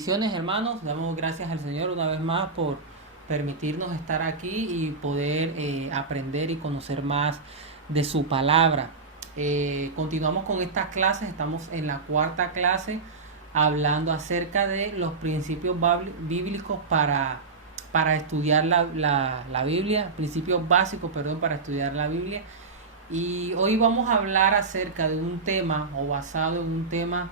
Bendiciones, hermanos. Damos gracias al Señor una vez más por permitirnos estar aquí y poder aprender y conocer más de su palabra. Continuamos con estas clases. Estamos en la cuarta clase hablando acerca de los principios bíblicos para estudiar la Biblia, principios básicos, perdón, para estudiar la Biblia. Y hoy vamos a hablar acerca de un tema o basado en un tema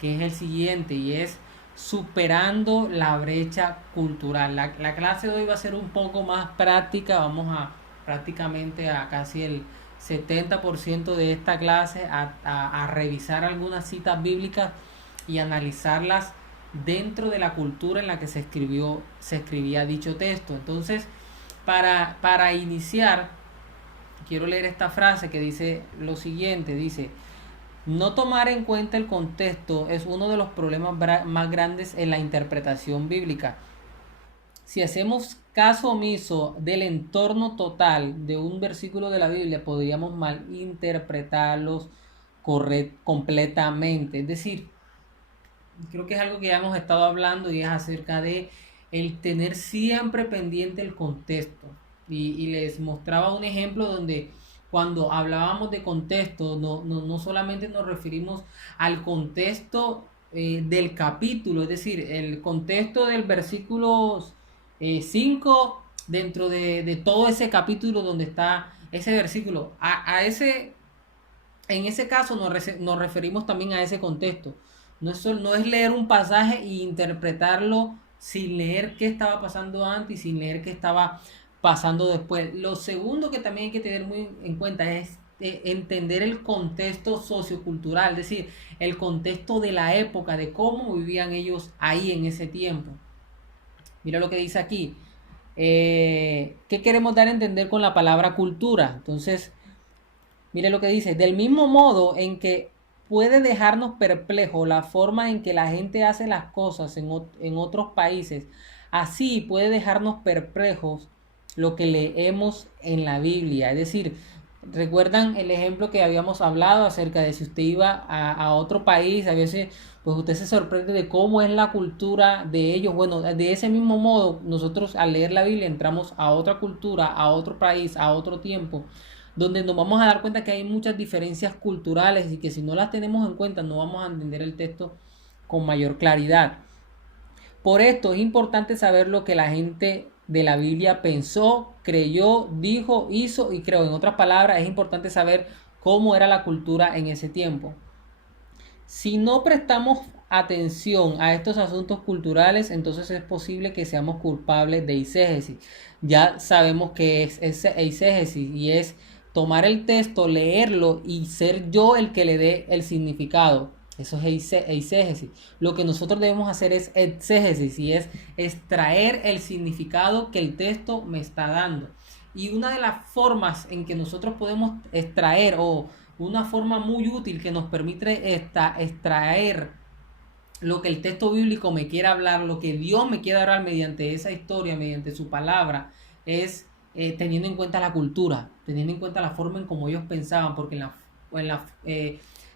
que es el siguiente y es superando la brecha cultural. La clase de hoy va a ser un poco más práctica, vamos a prácticamente a casi el 70% de esta clase a revisar algunas citas bíblicas y analizarlas dentro de la cultura en la que se escribía dicho texto. Entonces, para iniciar, quiero leer esta frase que dice lo siguiente, dice: no tomar en cuenta el contexto es uno de los problemas más grandes en la interpretación bíblica. Si hacemos caso omiso del entorno total de un versículo de la Biblia, podríamos malinterpretarlos completamente. Es decir, creo que es algo que ya hemos estado hablando y es acerca de el tener siempre pendiente el contexto. Y les mostraba un ejemplo donde cuando hablábamos de contexto, no solamente nos referimos al contexto del capítulo, es decir, el contexto del versículo 5 dentro de todo ese capítulo donde está ese versículo. En ese caso nos referimos también a ese contexto. No es leer un pasaje e interpretarlo sin leer qué estaba pasando antes y sin leer qué estaba pasando después. Lo segundo que también hay que tener muy en cuenta es entender el contexto sociocultural, es decir, el contexto de la época, de cómo vivían ellos ahí en ese tiempo. Mira lo que dice aquí. ¿Qué queremos dar a entender con la palabra cultura? Entonces, mire lo que dice: del mismo modo en que puede dejarnos perplejos la forma en que la gente hace las cosas en otros países, así puede dejarnos perplejos lo que leemos en la Biblia. Es decir, recuerdan el ejemplo que habíamos hablado acerca de si usted iba a otro país, a veces pues usted se sorprende de cómo es la cultura de ellos. Bueno, de ese mismo modo, nosotros al leer la Biblia entramos a otra cultura, a otro país, a otro tiempo, donde nos vamos a dar cuenta que hay muchas diferencias culturales y que si no las tenemos en cuenta no vamos a entender el texto con mayor claridad. Por esto es importante saber lo que la gente de la Biblia pensó, creyó, dijo, hizo y creó. En otras palabras, es importante saber cómo era la cultura en ese tiempo. Si no prestamos atención a estos asuntos culturales, entonces es posible que seamos culpables de eisegesis. Ya sabemos que es eisegesis y es tomar el texto, leerlo y ser yo el que le dé el significado. Eso es eisegesis. Lo que nosotros debemos hacer es exégesis y es extraer el significado que el texto me está dando. Y una de las formas en que nosotros podemos extraer, o una forma muy útil que nos permite extraer lo que el texto bíblico me quiere hablar, lo que Dios me quiere hablar mediante esa historia, mediante su palabra, es teniendo en cuenta la cultura, teniendo en cuenta la forma en cómo ellos pensaban, porque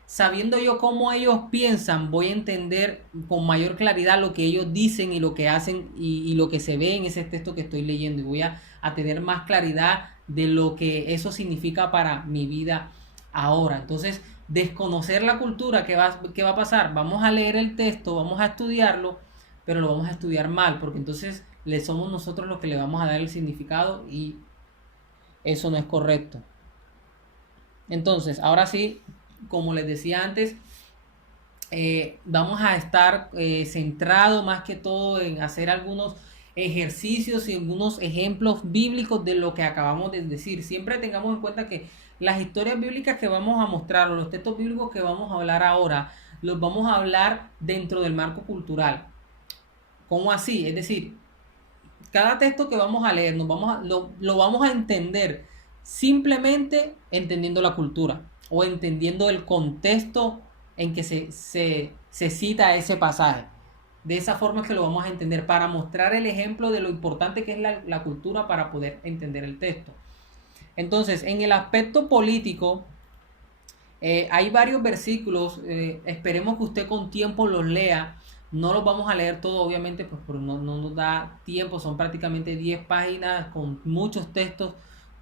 sabiendo yo cómo ellos piensan, voy a entender con mayor claridad lo que ellos dicen y lo que hacen y lo que se ve en ese texto que estoy leyendo, y voy a tener más claridad de lo que eso significa para mi vida ahora. Entonces, desconocer la cultura, ¿qué va a pasar? Vamos a leer el texto, vamos a estudiarlo, pero lo vamos a estudiar mal, porque entonces le somos nosotros los que le vamos a dar el significado y eso no es correcto. Entonces, ahora sí, como les decía antes, vamos a estar centrados más que todo en hacer algunos ejercicios y algunos ejemplos bíblicos de lo que acabamos de decir. Siempre tengamos en cuenta que las historias bíblicas que vamos a mostrar o los textos bíblicos que vamos a hablar ahora, los vamos a hablar dentro del marco cultural. ¿Cómo así? Es decir, cada texto que vamos a leer lo vamos a entender simplemente entendiendo la cultura o entendiendo el contexto en que se cita ese pasaje. De esa forma es que lo vamos a entender, para mostrar el ejemplo de lo importante que es la cultura para poder entender el texto. Entonces, en el aspecto político, hay varios versículos, esperemos que usted con tiempo los lea, No los vamos a leer todo, obviamente, pues porque no nos da tiempo. Son prácticamente 10 páginas con muchos textos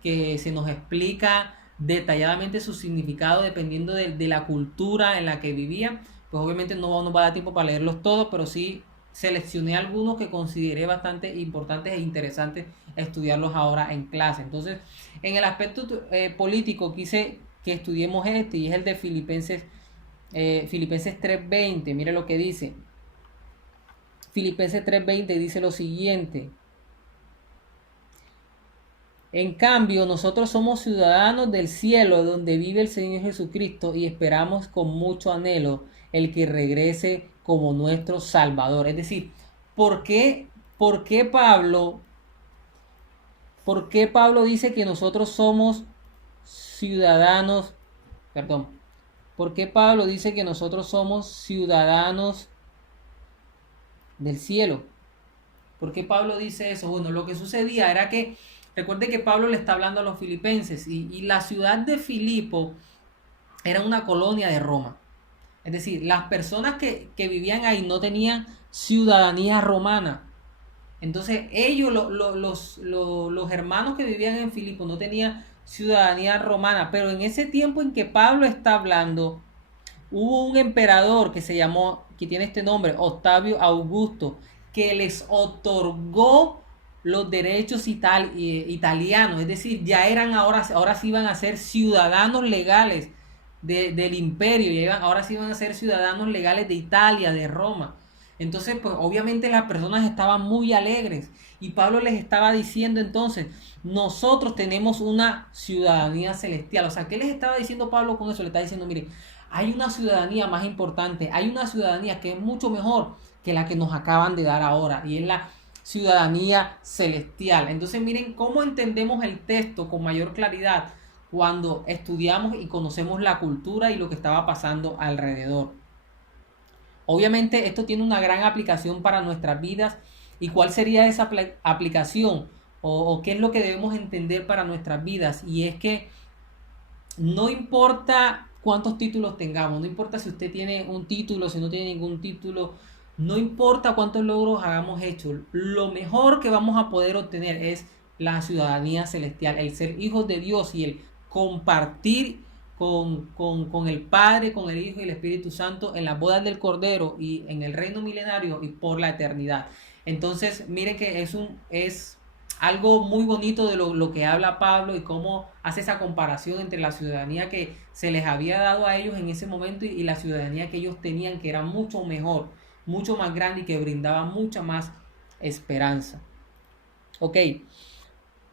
que se nos explica detalladamente su significado dependiendo de la cultura en la que vivían. Pues obviamente no nos va a dar tiempo para leerlos todos, pero sí seleccioné algunos que consideré bastante importantes e interesantes estudiarlos ahora en clase. Entonces, en el aspecto político quise que estudiemos este, y es el de Filipenses 3:20. Mire lo que dice. Filipenses 3:20 dice lo siguiente: en cambio, nosotros somos ciudadanos del cielo, donde vive el Señor Jesucristo, y esperamos con mucho anhelo el que regrese como nuestro Salvador. Es decir, ¿por qué, por qué Pablo, por qué Pablo dice que nosotros somos ciudadanos, perdón, por qué Pablo dice que nosotros somos ciudadanos del cielo? ¿Por qué Pablo dice eso? Bueno, lo que sucedía era que, recuerde que Pablo le está hablando a los filipenses, y la ciudad de Filipo era una colonia de Roma. Es decir, las personas que vivían ahí no tenían ciudadanía romana. Entonces ellos, los hermanos que vivían en Filipo, no tenían ciudadanía romana. Pero en ese tiempo en que Pablo está hablando, hubo un emperador que se llamó, que tiene este nombre, Octavio Augusto, que les otorgó los derechos italianos. Es decir, ya eran ahora sí iban a ser ciudadanos legales del imperio, ahora sí iban a ser ciudadanos legales de Italia, de Roma. Entonces, pues obviamente las personas estaban muy alegres, y Pablo les estaba diciendo entonces: nosotros tenemos una ciudadanía celestial. O sea, ¿qué les estaba diciendo Pablo con eso? Le está diciendo: mire, hay una ciudadanía más importante, hay una ciudadanía que es mucho mejor que la que nos acaban de dar ahora, y es la ciudadanía celestial. Entonces miren cómo entendemos el texto con mayor claridad cuando estudiamos y conocemos la cultura y lo que estaba pasando alrededor. Obviamente esto tiene una gran aplicación para nuestras vidas. ¿Y cuál sería esa aplicación? O qué es lo que debemos entender para nuestras vidas. Y es que no importa cuántos títulos tengamos, no importa si usted tiene un título, si no tiene ningún título, no importa cuántos logros hagamos hechos, lo mejor que vamos a poder obtener es la ciudadanía celestial, el ser hijos de Dios y el compartir con el Padre, con el Hijo y el Espíritu Santo en las bodas del Cordero y en el reino milenario y por la eternidad. Entonces, miren que es algo muy bonito de lo que habla Pablo, y cómo hace esa comparación entre la ciudadanía que se les había dado a ellos en ese momento y la ciudadanía que ellos tenían, que era mucho mejor, mucho más grande y que brindaba mucha más esperanza. Ok,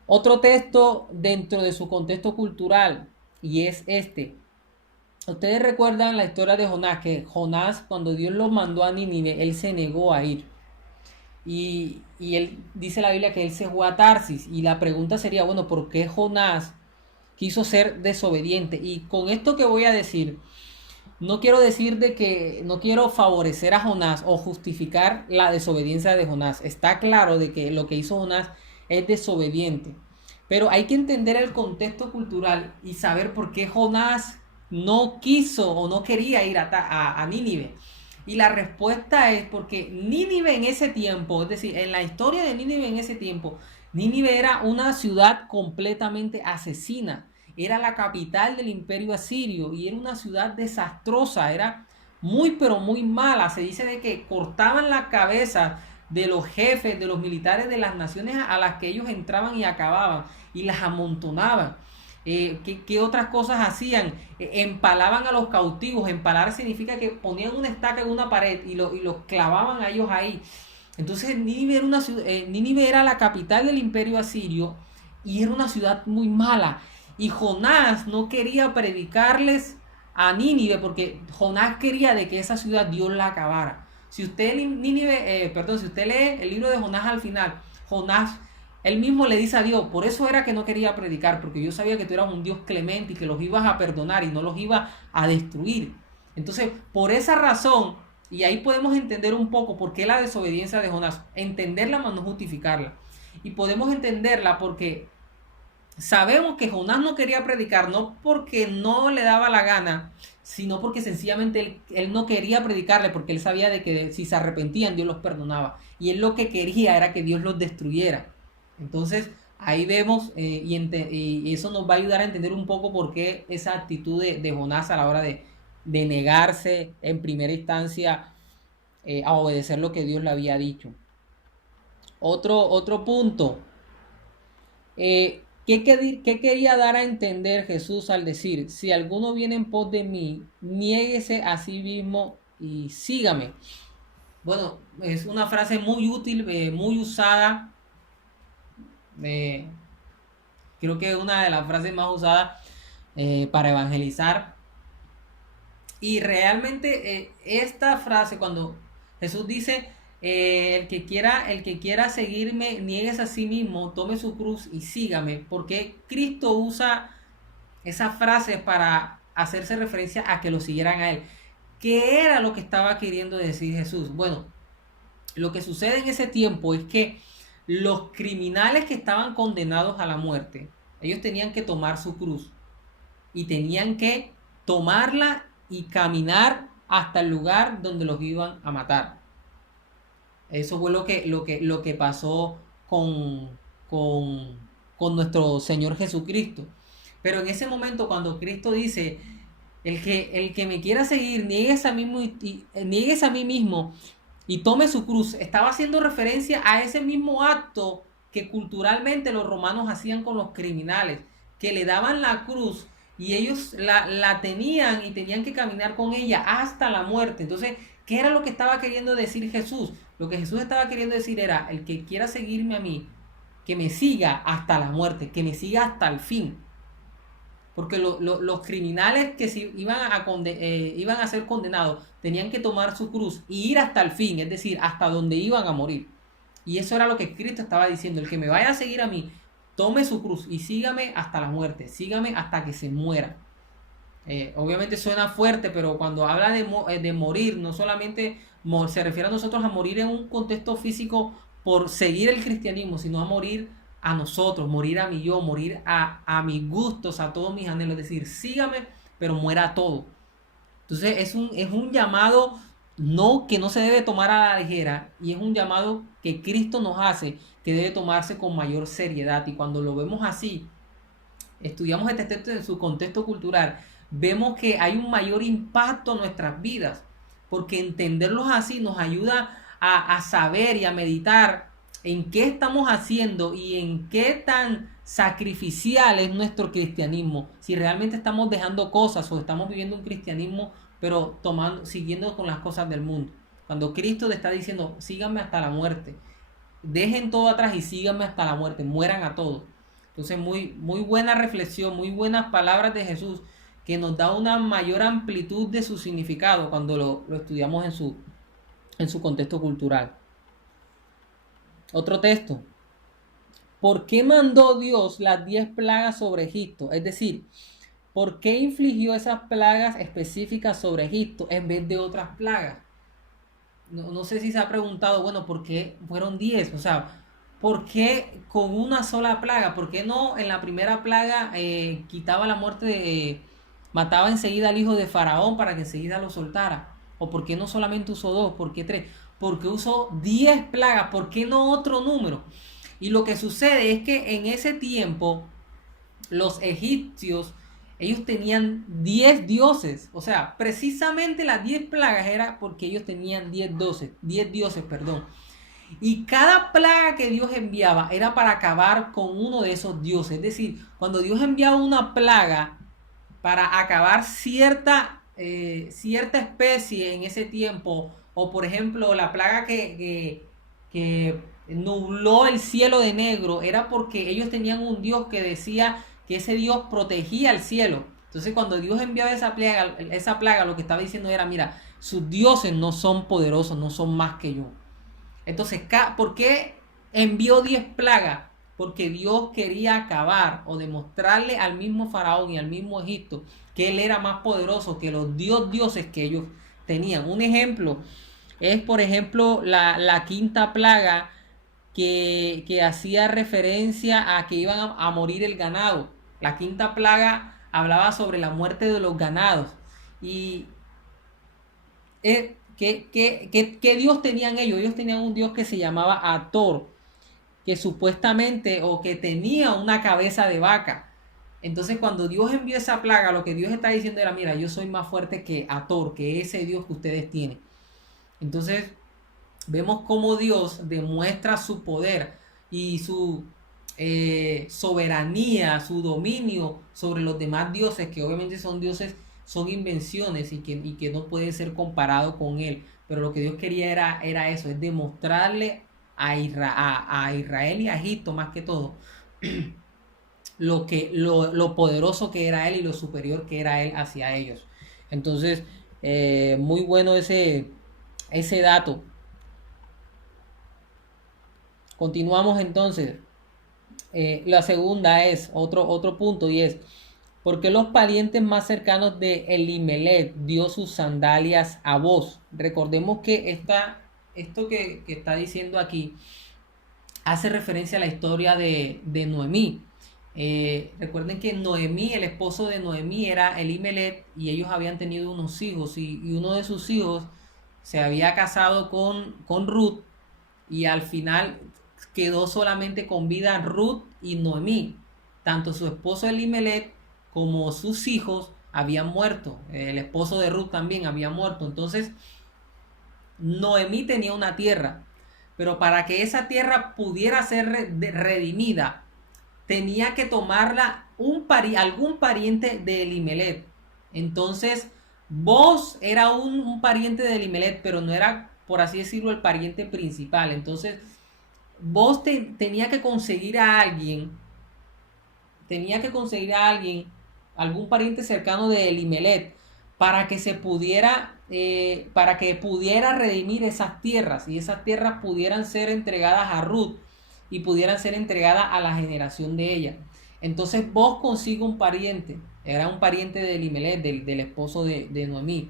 otro texto dentro de su contexto cultural, y es este. Ustedes recuerdan la historia de Jonás, que Jonás, cuando Dios lo mandó a Nínive, él se negó a ir. Y él dice la Biblia que él se fue a Tarsis. Y la pregunta sería, bueno, ¿por qué Jonás quiso ser desobediente? Y con esto que voy a decir, no quiero decir de que no quiero favorecer a Jonás o justificar la desobediencia de Jonás. Está claro de que lo que hizo Jonás es desobediente. Pero hay que entender el contexto cultural y saber por qué Jonás no quiso o no quería ir a Nínive. Y la respuesta es porque Nínive en ese tiempo, es decir, en la historia de Nínive en ese tiempo, Nínive era una ciudad completamente asesina. Era la capital del imperio asirio y era una ciudad desastrosa, era muy pero muy mala. Se dice de que cortaban la cabeza de los jefes, de los militares de las naciones a las que ellos entraban y acababan, y las amontonaban. ¿Qué otras cosas hacían? Empalaban a los cautivos. Empalar significa que ponían una estaca en una pared y los clavaban a ellos ahí. Entonces Nínive era la capital del imperio asirio y era una ciudad muy mala. Y Jonás no quería predicarles a Nínive porque Jonás quería de que esa ciudad Dios la acabara. Si usted si usted lee el libro de Jonás al final, Jonás él mismo le dice a Dios: por eso era que no quería predicar, porque yo sabía que tú eras un Dios clemente y que los ibas a perdonar y no los ibas a destruir. Entonces, por esa razón, y ahí podemos entender un poco por qué la desobediencia de Jonás, entenderla más no justificarla. Y podemos entenderla porque sabemos que Jonás no quería predicar, no porque no le daba la gana, sino porque sencillamente él no quería predicarle, porque él sabía de que si se arrepentían, Dios los perdonaba. Y él lo que quería era que Dios los destruyera. Entonces, ahí vemos, y eso nos va a ayudar a entender un poco por qué esa actitud de Jonás a la hora de negarse en primera instancia a obedecer lo que Dios le había dicho. Otro punto. ¿Qué quería dar a entender Jesús al decir, si alguno viene en pos de mí, niéguese a sí mismo y sígame? Bueno, es una frase muy útil, muy usada. eh, Creo que es una de las frases más usadas para evangelizar. Y realmente esta frase, cuando Jesús dice, el que quiera seguirme, niegues a sí mismo, tome su cruz y sígame, porque Cristo usa esa frase para hacerse referencia a que lo siguieran a Él. ¿Qué era lo que estaba queriendo decir Jesús? Bueno, lo que sucede en ese tiempo es que los criminales que estaban condenados a la muerte, ellos tenían que tomar su cruz y tenían que tomarla y caminar hasta el lugar donde los iban a matar. Eso fue lo que pasó con, con, con nuestro Señor Jesucristo. Pero en ese momento, cuando Cristo dice, el que me quiera seguir, niegues a mí mismo y tome su cruz, estaba haciendo referencia a ese mismo acto que culturalmente los romanos hacían con los criminales, que le daban la cruz y ellos la tenían y tenían que caminar con ella hasta la muerte. Entonces, ¿qué era lo que estaba queriendo decir Jesús? Lo que Jesús estaba queriendo decir era, el que quiera seguirme a mí, que me siga hasta la muerte, que me siga hasta el fin. Porque los criminales que iban a ser condenados tenían que tomar su cruz y ir hasta el fin, es decir, hasta donde iban a morir. Y eso era lo que Cristo estaba diciendo, el que me vaya a seguir a mí, tome su cruz y sígame hasta la muerte, sígame hasta que se muera. Obviamente suena fuerte, pero cuando habla de morir, no solamente se refiere a nosotros a morir en un contexto físico por seguir el cristianismo, sino a morir a nosotros, morir a mi yo, morir a mis gustos, a todos mis anhelos, es decir, sígame, pero muera a todo. Entonces es un llamado que no se debe tomar a la ligera, y es un llamado que Cristo nos hace, que debe tomarse con mayor seriedad. Y cuando lo vemos así, estudiamos este texto en su contexto cultural, vemos que hay un mayor impacto en nuestras vidas, porque entenderlos así nos ayuda a saber y a meditar en qué estamos haciendo y en qué tan sacrificial es nuestro cristianismo, si realmente estamos dejando cosas o estamos viviendo un cristianismo pero siguiendo con las cosas del mundo. Cuando Cristo le está diciendo, síganme hasta la muerte, dejen todo atrás y síganme hasta la muerte, mueran a todos. Entonces, muy buena reflexión, muy buenas palabras de Jesús, que nos da una mayor amplitud de su significado cuando lo estudiamos en su contexto cultural. Otro texto. ¿Por qué mandó Dios las 10 plagas sobre Egipto? Es decir, ¿por qué infligió esas plagas específicas sobre Egipto en vez de otras plagas? No sé si se ha preguntado, bueno, ¿por qué fueron 10? O sea, ¿por qué con una sola plaga? ¿Por qué no en la primera plaga quitaba la muerte mataba enseguida al hijo de Faraón para que enseguida lo soltara? ¿O por qué no solamente usó 2? ¿Por qué 3? ¿Por qué usó 10 plagas? ¿Por qué no otro número? Y lo que sucede es que en ese tiempo los egipcios, ellos tenían 10 dioses. O sea, precisamente las 10 plagas era porque ellos tenían 10 dioses, perdón. Y cada plaga que Dios enviaba era para acabar con uno de esos dioses. Es decir, cuando Dios enviaba una plaga para acabar cierta especie en ese tiempo, o por ejemplo la plaga que nubló el cielo de negro, era porque ellos tenían un Dios que decía que ese Dios protegía el cielo. Entonces cuando Dios enviaba esa plaga, lo que estaba diciendo era, mira, sus dioses no son poderosos, no son más que yo. Entonces, ¿por qué envió 10 plagas? Porque Dios quería acabar o demostrarle al mismo Faraón y al mismo Egipto que él era más poderoso que los dioses que ellos tenían. Un ejemplo es, por ejemplo, la quinta plaga que hacía referencia a que iban a morir el ganado. La quinta plaga hablaba sobre la muerte de los ganados. Y ¿qué Dios tenían ellos? Ellos tenían un Dios que se llamaba Ator, que supuestamente o que tenía una cabeza de vaca. Entonces cuando Dios envió esa plaga, lo que Dios está diciendo era, mira, yo soy más fuerte que Ator, que ese Dios que ustedes tienen. Entonces vemos cómo Dios demuestra su poder y su soberanía, su dominio sobre los demás dioses, que obviamente son dioses, son invenciones y que no puede ser comparado con él. Pero lo que Dios quería era eso, es demostrarle a Israel y a Egipto más que todo lo poderoso que era él y lo superior que era él hacia ellos. Entonces, muy bueno ese dato. Continuamos entonces. La segunda es otro punto y es, ¿por qué los parientes más cercanos de Elimelech dio sus sandalias a vos? Recordemos que esto que está diciendo aquí hace referencia a la historia de Noemí. Recuerden que Noemí, el esposo de Noemí era Elimelech y ellos habían tenido unos hijos y uno de sus hijos se había casado con Ruth y al final quedó solamente con vida Ruth y Noemí. Tanto su esposo Elimelech como sus hijos habían muerto. El esposo de Ruth también había muerto. Entonces, Noemí tenía una tierra, pero para que esa tierra pudiera ser redimida, tenía que tomarla algún pariente de Elimelech. Entonces, vos era un pariente de Elimelech, pero no era, por así decirlo, el pariente principal. Entonces, vos tenía que conseguir a alguien, algún pariente cercano de Elimelech, para que se pudiera, para que pudiera redimir esas tierras y esas tierras pudieran ser entregadas a Ruth y pudieran ser entregadas a la generación de ella. Entonces vos consigues un pariente, era un pariente de Elimelech, del esposo de Noemí.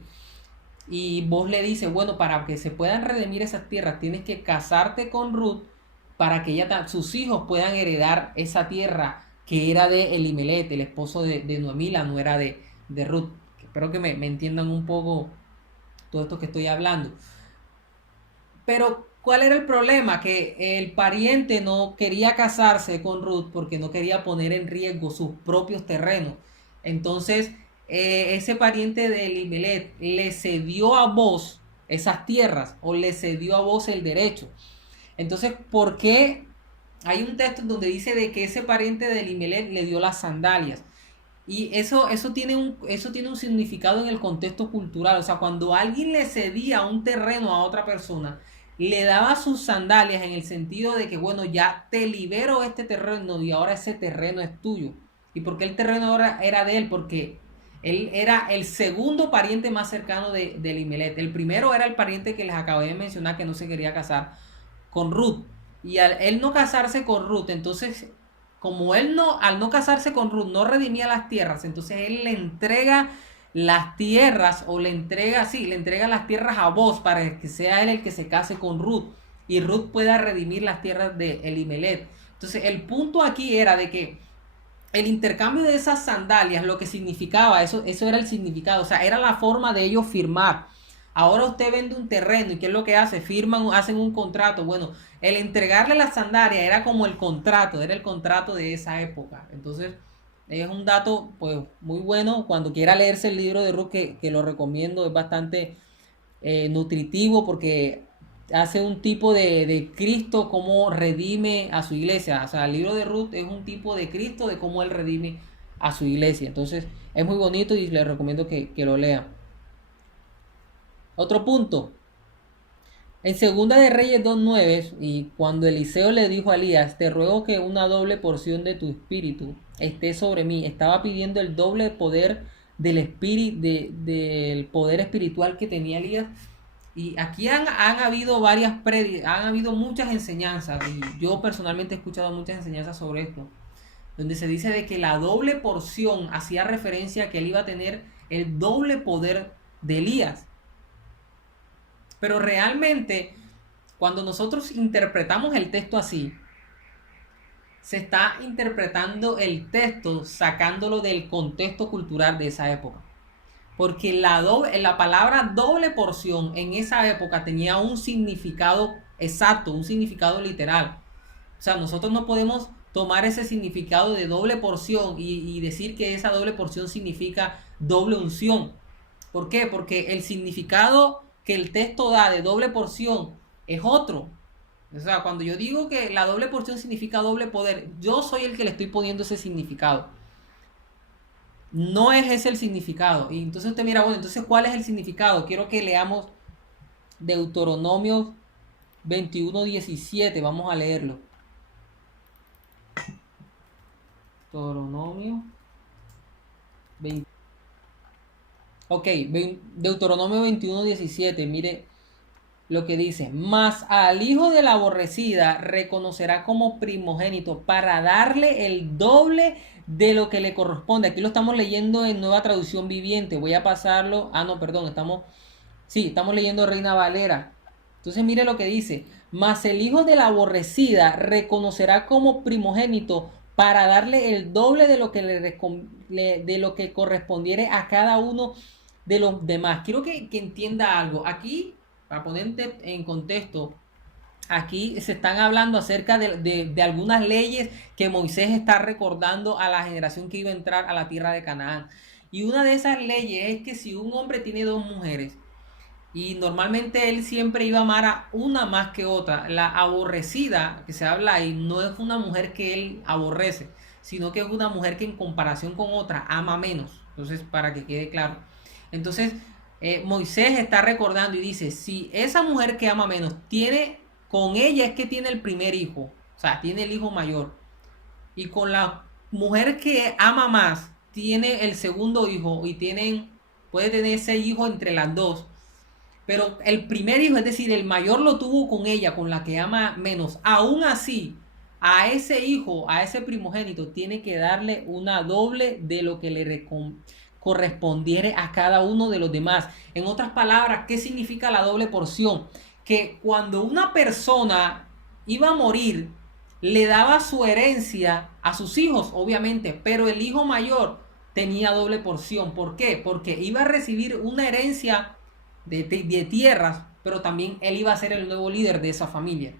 Y vos le dices, bueno, para que se puedan redimir esas tierras, tienes que casarte con Ruth para que sus hijos puedan heredar esa tierra que era de Elimelech, el esposo de Noemí, la nuera de Ruth. Espero que me entiendan un poco todo esto que estoy hablando. Pero, ¿cuál era el problema? Que el pariente no quería casarse con Ruth porque no quería poner en riesgo sus propios terrenos. Entonces, ese pariente de Elimelech le cedió a vos esas tierras o le cedió a vos el derecho. Entonces, ¿por qué? Hay un texto donde dice de que ese pariente de Elimelech le dio las sandalias. Y eso tiene un significado en el contexto cultural. O sea, cuando alguien le cedía un terreno a otra persona, le daba sus sandalias en el sentido de que, bueno, ya te libero este terreno y ahora ese terreno es tuyo. ¿Y por qué el terreno ahora era de él? Porque él era el segundo pariente más cercano de Elimelech. El primero era el pariente que les acabé de mencionar que no se quería casar con Ruth. Y al él no casarse con Ruth, entonces, como al no casarse con Ruth, no redimía las tierras, entonces él le entrega las tierras, o le entrega las tierras a vos para que sea él el que se case con Ruth y Ruth pueda redimir las tierras de Elimelech. Entonces, el punto aquí era de que el intercambio de esas sandalias, lo que significaba, eso era el significado, o sea, era la forma de ellos firmar. Ahora usted vende un terreno y ¿qué es lo que hace? Firman, hacen un contrato. Bueno, el entregarle las sandalias era como el contrato, era el contrato de esa época. Entonces, es un dato pues muy bueno. Cuando quiera leerse el libro de Ruth, que lo recomiendo, es bastante nutritivo porque hace un tipo de Cristo, cómo redime a su iglesia. O sea, el libro de Ruth es un tipo de Cristo, de cómo él redime a su iglesia. Entonces, es muy bonito y les recomiendo que lo lean. Otro punto. En Segunda de Reyes 2:9, y cuando Eliseo le dijo a Elías, te ruego que una doble porción de tu espíritu esté sobre mí, estaba pidiendo el doble poder del espíritu, del poder espiritual que tenía Elías. Y aquí han habido han habido muchas enseñanzas, y yo personalmente he escuchado muchas enseñanzas sobre esto, donde se dice de que la doble porción hacía referencia a que él iba a tener el doble poder de Elías. Pero realmente Cuando nosotros interpretamos el texto así, se está interpretando el texto sacándolo del contexto cultural de esa época. Porque la palabra doble porción en esa época tenía un significado exacto, un significado literal. O sea, nosotros no podemos tomar ese significado de doble porción y decir que esa doble porción significa doble unción. ¿Por qué? Porque el significado que el texto da de doble porción es otro. O sea, cuando yo digo que la doble porción significa doble poder, yo soy el que le estoy poniendo ese significado. No es ese el significado. Y entonces usted mira, bueno, entonces ¿cuál es el significado? Quiero que leamos Deuteronomio 21:17. Vamos a leerlo. Deuteronomio 20. Ok, Deuteronomio 21:17. Mire lo que dice: mas al hijo de la aborrecida reconocerá como primogénito para darle el doble de lo que le corresponde. Aquí lo estamos leyendo en Nueva Traducción Viviente. Voy a pasarlo. Ah, no, perdón, estamos leyendo Reina Valera. Entonces mire lo que dice: mas el hijo de la aborrecida reconocerá como primogénito para darle el doble de lo que de lo que correspondiere a cada uno de los demás. Quiero que entienda algo. Aquí, para ponerte en contexto, aquí se están hablando acerca de algunas leyes que Moisés está recordando a la generación que iba a entrar a la tierra de Canaán. Y una de esas leyes es que si un hombre tiene dos mujeres, y normalmente él siempre iba a amar a una más que otra, la aborrecida que se habla ahí no es una mujer que él aborrece, sino que es una mujer que en comparación con otra ama menos. Entonces, para que quede claro. Entonces, Moisés está recordando y dice: si esa mujer que ama menos tiene, con ella es que tiene el primer hijo, o sea, tiene el hijo mayor, y con la mujer que ama más tiene el segundo hijo y puede tener ese hijo entre las dos, pero el primer hijo, es decir, el mayor lo tuvo con ella, con la que ama menos. Aún así, a ese hijo, a ese primogénito, tiene que darle una doble de lo que le correspondiere a cada uno de los demás. En otras palabras, ¿qué significa la doble porción? Que cuando una persona iba a morir, le daba su herencia a sus hijos, obviamente, pero el hijo mayor tenía doble porción. ¿Por qué? Porque iba a recibir una herencia de tierras, pero también él iba a ser el nuevo líder de esa familia.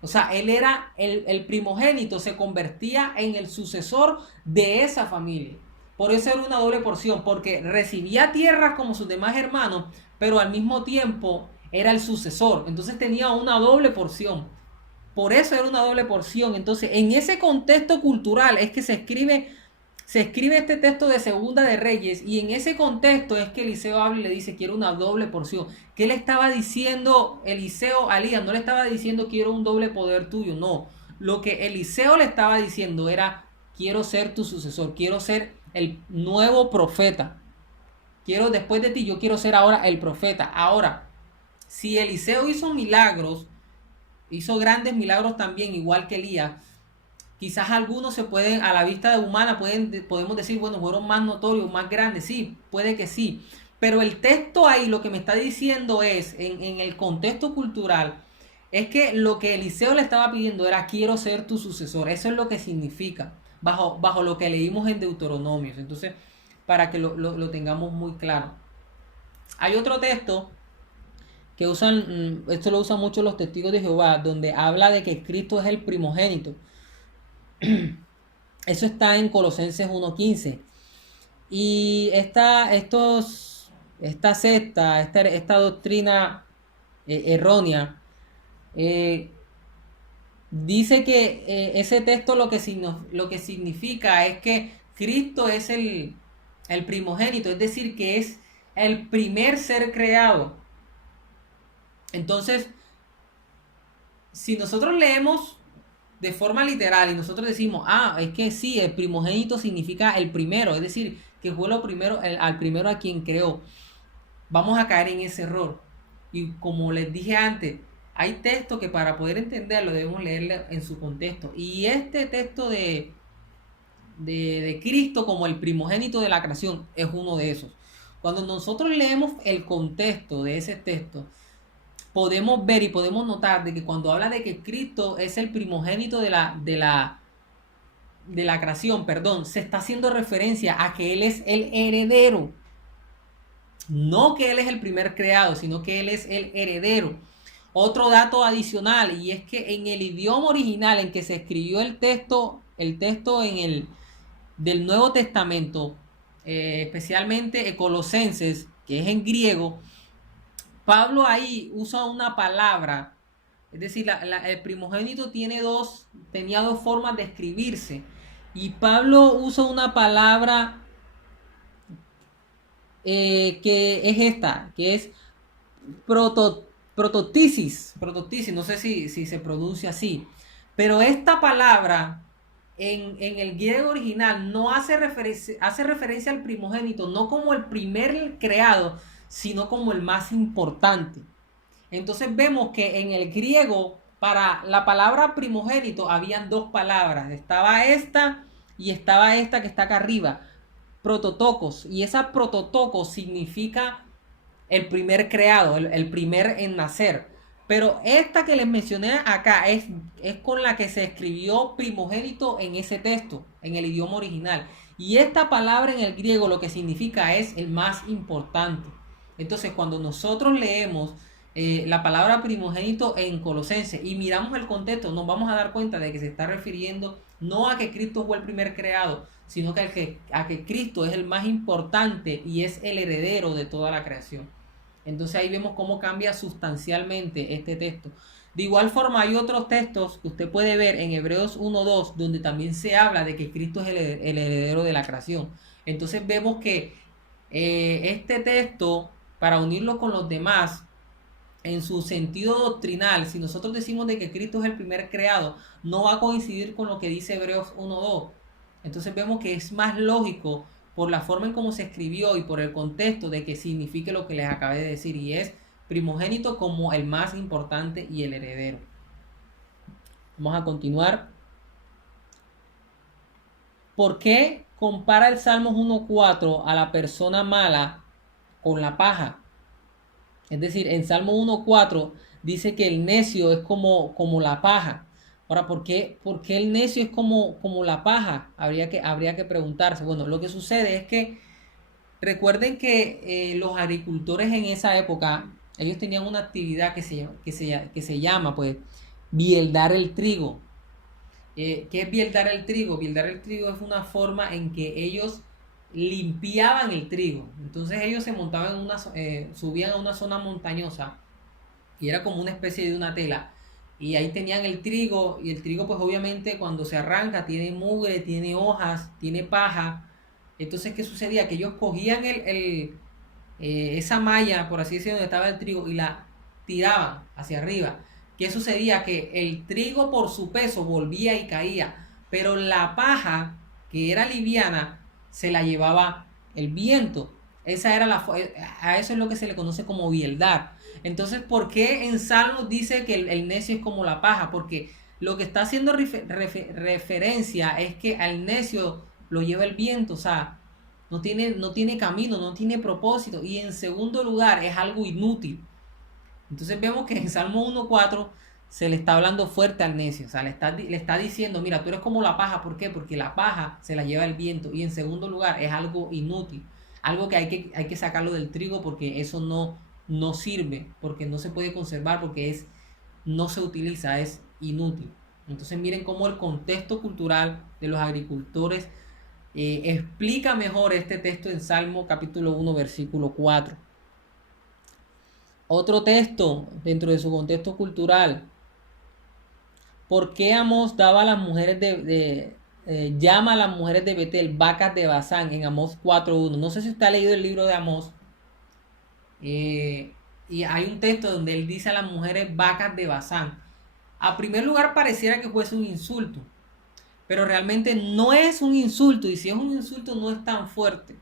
O sea, él era el primogénito, se convertía en el sucesor de esa familia. Por eso era una doble porción, porque recibía tierras como sus demás hermanos, pero al mismo tiempo era el sucesor. Entonces tenía una doble porción. Por eso era una doble porción. Entonces, en ese contexto cultural es que se escribe este texto de Segunda de Reyes, y en ese contexto es que Eliseo habla y le dice: quiero una doble porción. ¿Qué le estaba diciendo Eliseo a Elías? No le estaba diciendo: quiero un doble poder tuyo, no. Lo que Eliseo le estaba diciendo era: quiero ser tu sucesor, quiero ser el nuevo profeta. Después de ti, yo quiero ser ahora el profeta. Ahora, si Eliseo hizo milagros, hizo grandes milagros también, igual que Elías, quizás algunos se pueden, a la vista humana, podemos decir, bueno, fueron más notorios, más grandes. Sí, puede que sí. Pero el texto ahí lo que me está diciendo es, en el contexto cultural, es que lo que Eliseo le estaba pidiendo era: quiero ser tu sucesor. Eso es lo que significa, bajo lo que leímos en Deuteronomio. Entonces, para que lo tengamos muy claro. Hay otro texto que esto lo usan mucho los testigos de Jehová, donde habla de que Cristo es el primogénito. Eso está en Colosenses 1:15. Y esta secta, esta doctrina errónea, dice que ese texto lo que significa es que Cristo es el primogénito, es decir, que es el primer ser creado. Entonces, si nosotros leemos de forma literal y nosotros decimos: es que sí, el primogénito significa el primero, es decir, que fue al primero a quien creó, vamos a caer en ese error. Y como les dije antes, hay textos que para poder entenderlo debemos leerlo en su contexto, y este texto de Cristo como el primogénito de la creación es uno de esos. Cuando nosotros leemos el contexto de ese texto, podemos ver y podemos notar de que cuando habla de que Cristo es el primogénito de la creación, perdón, se está haciendo referencia a que Él es el heredero. No que Él es el primer creado, sino que Él es el heredero. Otro dato adicional, y es que en el idioma original en que se escribió el texto del Nuevo Testamento, especialmente Colosenses, que es en griego, Pablo ahí usa una palabra, es decir, el primogénito tenía dos formas de escribirse, y Pablo usa una palabra que es esta, que es prototisis, no sé si se pronuncia así, pero esta palabra en el griego original no hace referencia al primogénito, no como el primer creado, sino como el más importante. Entonces vemos que en el griego, para la palabra primogénito, habían dos palabras. Estaba esta y estaba esta que está acá arriba, prototocos. Y esa prototocos significa el primer creado, el primer en nacer. Pero esta que les mencioné acá es con la que se escribió primogénito en ese texto, en el idioma original. Y esta palabra en el griego lo que significa es el más importante. Entonces, cuando nosotros leemos la palabra primogénito en Colosenses y miramos el contexto, nos vamos a dar cuenta de que se está refiriendo no a que Cristo fue el primer creado, sino a que Cristo es el más importante y es el heredero de toda la creación. Entonces ahí vemos cómo cambia sustancialmente este texto. De igual forma hay otros textos que usted puede ver en Hebreos 1:2, donde también se habla de que Cristo es el heredero de la creación. Entonces vemos que este texto, para unirlo con los demás, en su sentido doctrinal, si nosotros decimos de que Cristo es el primer creado, no va a coincidir con lo que dice Hebreos 1:2. Entonces vemos que es más lógico por la forma en cómo se escribió y por el contexto de que signifique lo que les acabé de decir, y es primogénito como el más importante y el heredero. Vamos a continuar. ¿Por qué compara el Salmos 1:4 a la persona mala con la paja? Es decir, en Salmo 1:4 dice que el necio es como la paja. Ahora, ¿por qué el necio es como la paja? Habría que preguntarse. Bueno, lo que sucede es que recuerden que los agricultores en esa época, ellos tenían una actividad que se llama, pues, bieldar el trigo. ¿Qué es bieldar el trigo? Bieldar el trigo es una forma en que ellos limpiaban el trigo. Entonces ellos se montaban subían a una zona montañosa y era como una especie de una tela. Y ahí tenían el trigo, y el trigo pues obviamente cuando se arranca tiene mugre, tiene hojas, tiene paja. Entonces, ¿qué sucedía? Que ellos cogían esa malla, por así decirlo, donde estaba el trigo y la tiraban hacia arriba. ¿Qué sucedía? Que el trigo por su peso volvía y caía, pero la paja, que era liviana, se la llevaba el viento. A eso es lo que se le conoce como bieldar. Entonces, ¿por qué en Salmos dice que el necio es como la paja? Porque lo que está haciendo referencia es que al necio lo lleva el viento, o sea, no tiene camino, no tiene propósito. Y en segundo lugar, es algo inútil. Entonces vemos que en Salmo 1:4 se le está hablando fuerte al necio, o sea, le está diciendo, mira, tú eres como la paja. ¿Por qué? Porque la paja se la lleva el viento. Y en segundo lugar, es algo inútil, algo que hay que sacarlo del trigo porque eso no sirve, porque no se puede conservar, porque no se utiliza, es inútil. Entonces miren cómo el contexto cultural de los agricultores explica mejor este texto en Salmo capítulo 1, versículo 4. Otro texto dentro de su contexto cultural. ¿Por qué Amós daba a las mujeres llama a las mujeres de Betel vacas de Basán en Amós 4:1? No sé si usted ha leído el libro de Amós. Y hay un texto donde él dice a las mujeres vacas de Basán. A primer lugar pareciera que fuese un insulto, pero realmente no es un insulto, y si es un insulto no es tan fuerte.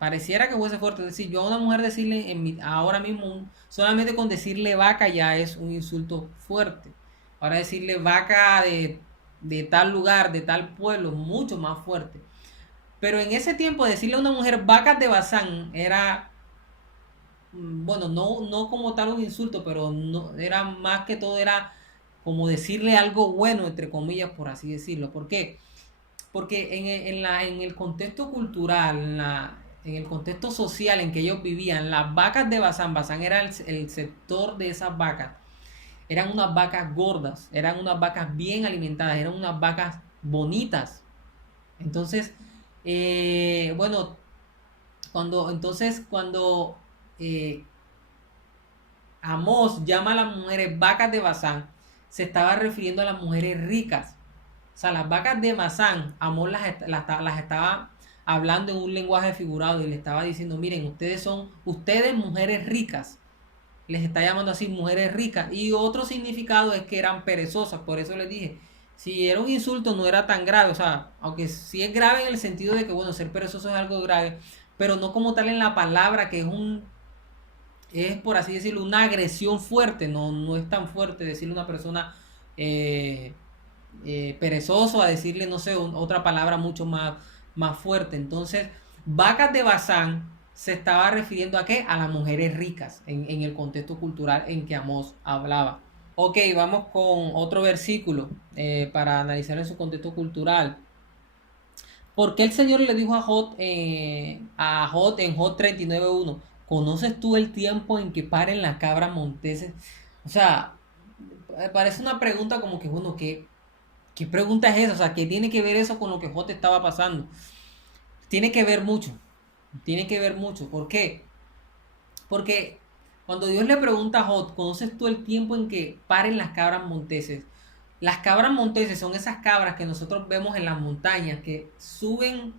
Pareciera que fuese fuerte. Es decir, yo a una mujer decirle ahora mismo, solamente con decirle vaca ya es un insulto fuerte. Ahora decirle vaca de tal lugar, de tal pueblo, mucho más fuerte. Pero en ese tiempo decirle a una mujer vacas de Basán era bueno, no como tal un insulto, pero no, era más que todo, era como decirle algo bueno, entre comillas, por así decirlo. ¿Por qué? Porque en el contexto cultural, en el contexto social en que ellos vivían, las vacas de Bazán era el sector de esas vacas, eran unas vacas gordas, eran unas vacas bien alimentadas, eran unas vacas bonitas. Entonces, bueno, cuando eh, Amós llama a las mujeres vacas de Bazán, se estaba refiriendo a las mujeres ricas. O sea, las vacas de Bazán, Amós las estaba hablando en un lenguaje figurado y le estaba diciendo, miren, ustedes mujeres ricas. Les está llamando así mujeres ricas. Y otro significado es que eran perezosas. Por eso les dije, si era un insulto no era tan grave. O sea, aunque sí es grave en el sentido de que, bueno, ser perezoso es algo grave, pero no como tal en la palabra, que es por así decirlo, una agresión fuerte. No es tan fuerte decirle a una persona eh, perezoso a decirle, no sé, otra palabra mucho más fuerte. Entonces, vacas de Bazán se estaba refiriendo a qué? A las mujeres ricas en el contexto cultural en que Amós hablaba. Ok, vamos con otro versículo para analizar en su contexto cultural. ¿Por qué el Señor le dijo a Jod en Jod 39:1? ¿Conoces tú el tiempo en que paren las cabras monteses? O sea, parece una pregunta como que, bueno, ¿qué pregunta es esa? O sea, ¿qué tiene que ver eso con lo que Jod estaba pasando? Tiene que ver mucho. Tiene que ver mucho. ¿Por qué? Porque cuando Dios le pregunta a Jod, ¿conoces tú el tiempo en que paren las cabras monteses? Las cabras monteses son esas cabras que nosotros vemos en las montañas, que suben,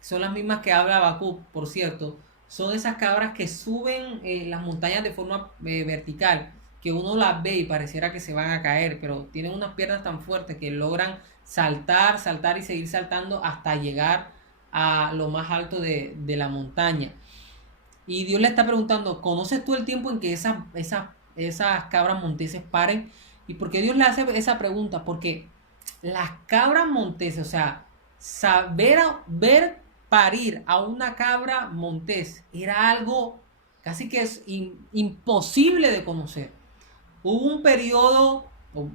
son las mismas que habla Habacuc, por cierto, son esas cabras que suben las montañas de forma vertical, que uno las ve y pareciera que se van a caer, pero tienen unas piernas tan fuertes que logran saltar, saltar y seguir saltando hasta llegar a lo más alto de la montaña. Y Dios le está preguntando, ¿conoces tú el tiempo en que esas cabras monteses paren? ¿Y por qué Dios le hace esa pregunta? Porque las cabras monteses, o sea, ver parir a una cabra montés era algo casi que es imposible de conocer. Hubo un periodo,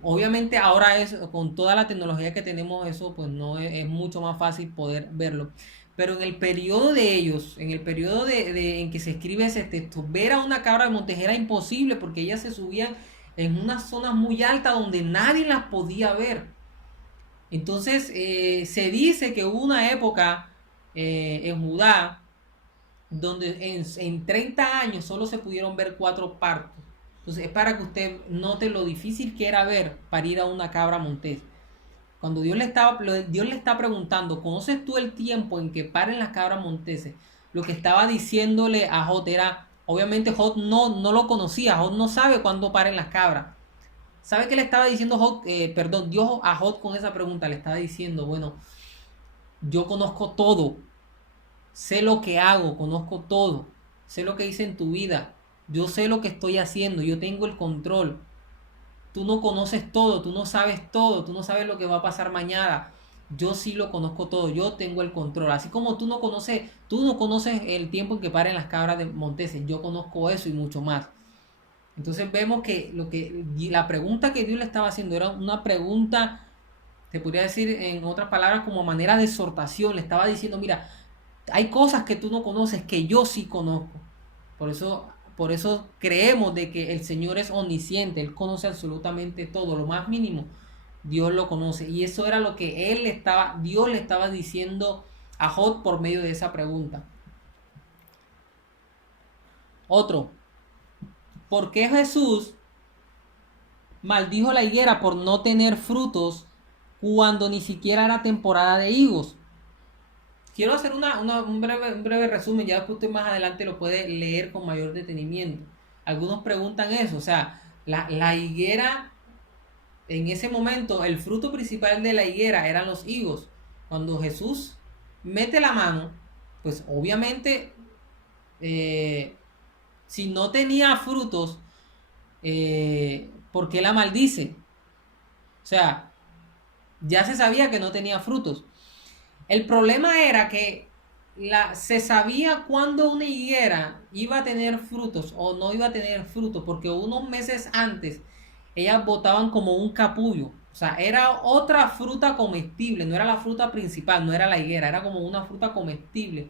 obviamente ahora es con toda la tecnología que tenemos, eso pues no es mucho más fácil poder verlo. Pero en el periodo de ellos, en el periodo en que se escribe ese texto, ver a una cabra de montes era imposible porque ellas se subían en unas zonas muy altas donde nadie las podía ver. Entonces se dice que hubo una época en Judá donde en 30 años solo se pudieron ver 4 partos. Entonces es para que usted note lo difícil que era ver parir a una cabra montés. Cuando Dios le está preguntando, ¿conoces tú el tiempo en que paren las cabras monteses? Lo que estaba diciéndole a Jod era, obviamente Jod no lo conocía, Jod no sabe cuándo paren las cabras. ¿Sabe qué le estaba diciendo Dios a Jod con esa pregunta? Le estaba diciendo, bueno, yo conozco todo, sé lo que hago, conozco todo, sé lo que hice en tu vida, yo sé lo que estoy haciendo, yo tengo el control. Tú no conoces todo, tú no sabes todo, tú no sabes lo que va a pasar mañana. Yo sí lo conozco todo, yo tengo el control. Así como tú no conoces el tiempo en que paren las cabras de Monteses, yo conozco eso y mucho más. Entonces vemos que la pregunta que Dios le estaba haciendo era una pregunta, te podría decir en otras palabras, como manera de exhortación. Le estaba diciendo, mira, hay cosas que tú no conoces que yo sí conozco. Por eso, por eso creemos de que el Señor es omnisciente, Él conoce absolutamente todo, lo más mínimo, Dios lo conoce. Y eso era lo que Dios le estaba diciendo a Job por medio de esa pregunta. Otro, ¿por qué Jesús maldijo la higuera por no tener frutos cuando ni siquiera era temporada de higos? Quiero hacer un breve resumen, ya que usted más adelante lo puede leer con mayor detenimiento. Algunos preguntan eso, o sea, la higuera, en ese momento, el fruto principal de la higuera eran los higos. Cuando Jesús mete la mano, pues obviamente, eh, si no tenía frutos, ¿por qué la maldice? O sea, ya se sabía que no tenía frutos. El problema era que se sabía cuándo una higuera iba a tener frutos o no iba a tener frutos, porque unos meses antes ellas botaban como un capullo. O sea, era otra fruta comestible, no era la fruta principal, no era la higuera, era como una fruta comestible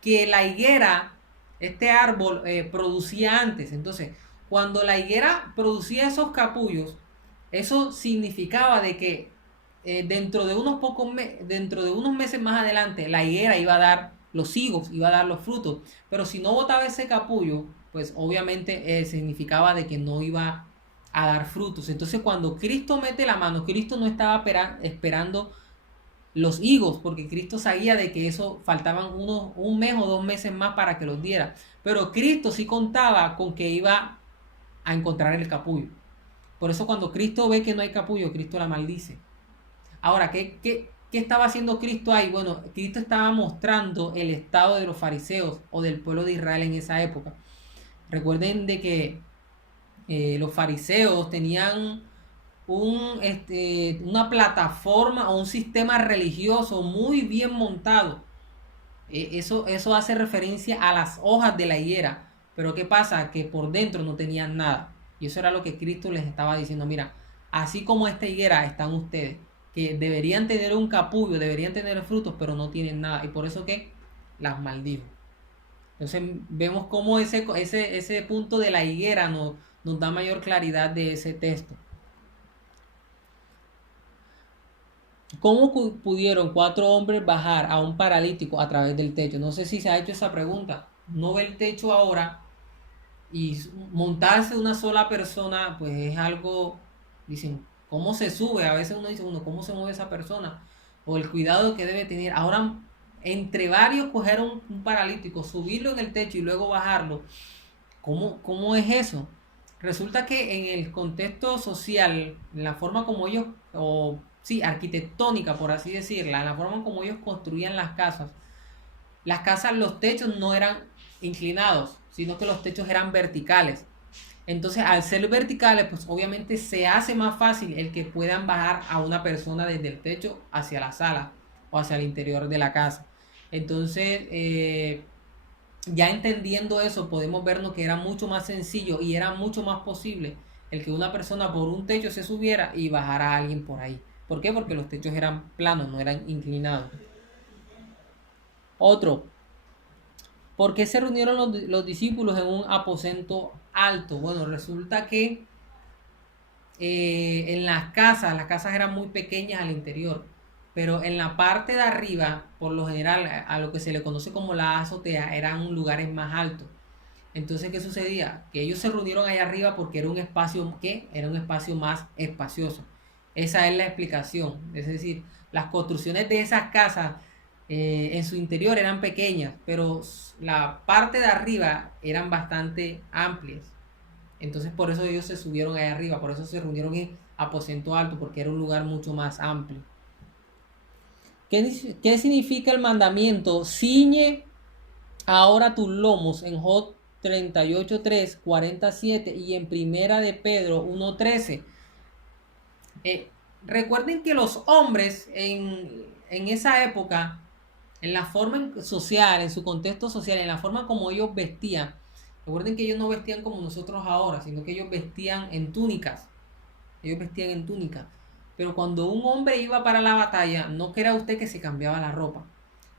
que la higuera, este árbol, producía antes. Entonces, cuando la higuera producía esos capullos, eso significaba de que dentro de unos meses más adelante, la higuera iba a dar los higos, iba a dar los frutos. Pero si no botaba ese capullo, pues obviamente significaba de que no iba a dar frutos. Entonces, cuando Cristo mete la mano, Cristo no estaba esperando los higos, porque Cristo sabía de que eso faltaban un mes o 2 meses más para que los diera. Pero Cristo sí contaba con que iba a encontrar el capullo. Por eso cuando Cristo ve que no hay capullo, Cristo la maldice. Ahora, ¿qué estaba haciendo Cristo ahí? Bueno, Cristo estaba mostrando el estado de los fariseos o del pueblo de Israel en esa época. Recuerden de que los fariseos tenían una plataforma o un sistema religioso muy bien montado. Eso hace referencia a las hojas de la higuera. Pero ¿qué pasa? Que por dentro no tenían nada. Y eso era lo que Cristo les estaba diciendo. Mira, así como esta higuera están ustedes, que deberían tener un capullo, deberían tener frutos, pero no tienen nada. Y por eso que las maldijo. Entonces vemos cómo ese punto de la higuera nos da mayor claridad de ese texto. ¿Cómo pudieron 4 hombres bajar a un paralítico a través del techo? No sé si se ha hecho esa pregunta. No ve el techo ahora y montarse una sola persona, pues es algo, dicen, ¿cómo se sube? A veces uno dice, ¿cómo se mueve esa persona? O el cuidado que debe tener. Ahora, entre varios, coger un paralítico, subirlo en el techo y luego bajarlo. ¿Cómo es eso? Resulta que en el contexto social, en la forma como ellos, o sí, arquitectónica, por así decirla, en la forma como ellos construían las casas, los techos no eran inclinados, sino que los techos eran verticales. Entonces, al ser verticales, pues obviamente se hace más fácil el que puedan bajar a una persona desde el techo hacia la sala o hacia el interior de la casa. Entonces, ya entendiendo eso, podemos vernos que era mucho más sencillo y era mucho más posible el que una persona por un techo se subiera y bajara a alguien por ahí. ¿Por qué? Porque los techos eran planos, no eran inclinados. Otro, ¿por qué se reunieron los discípulos en un aposento alto? Bueno, resulta que en las casas eran muy pequeñas al interior, pero en la parte de arriba, por lo general, a lo que se le conoce como la azotea, eran lugares más altos. Entonces, ¿qué sucedía? Que ellos se reunieron allá arriba porque era un espacio, ¿qué? Era un espacio más espacioso. Esa es la explicación. Es decir, las construcciones de esas casas en su interior eran pequeñas, pero la parte de arriba eran bastante amplias. Entonces, por eso ellos se subieron allá arriba, por eso se reunieron en aposento alto, porque era un lugar mucho más amplio. ¿Qué significa el mandamiento? Ciñe ahora tus lomos en Job 38:3, 47 y en Primera de Pedro 1:13. Recuerden que los hombres en esa época, en la forma social, en su contexto social, en la forma como ellos vestían, recuerden que ellos no vestían como nosotros ahora, sino que ellos vestían en túnicas. Ellos vestían en túnicas. Pero cuando un hombre iba para la batalla, no crea usted que se cambiaba la ropa.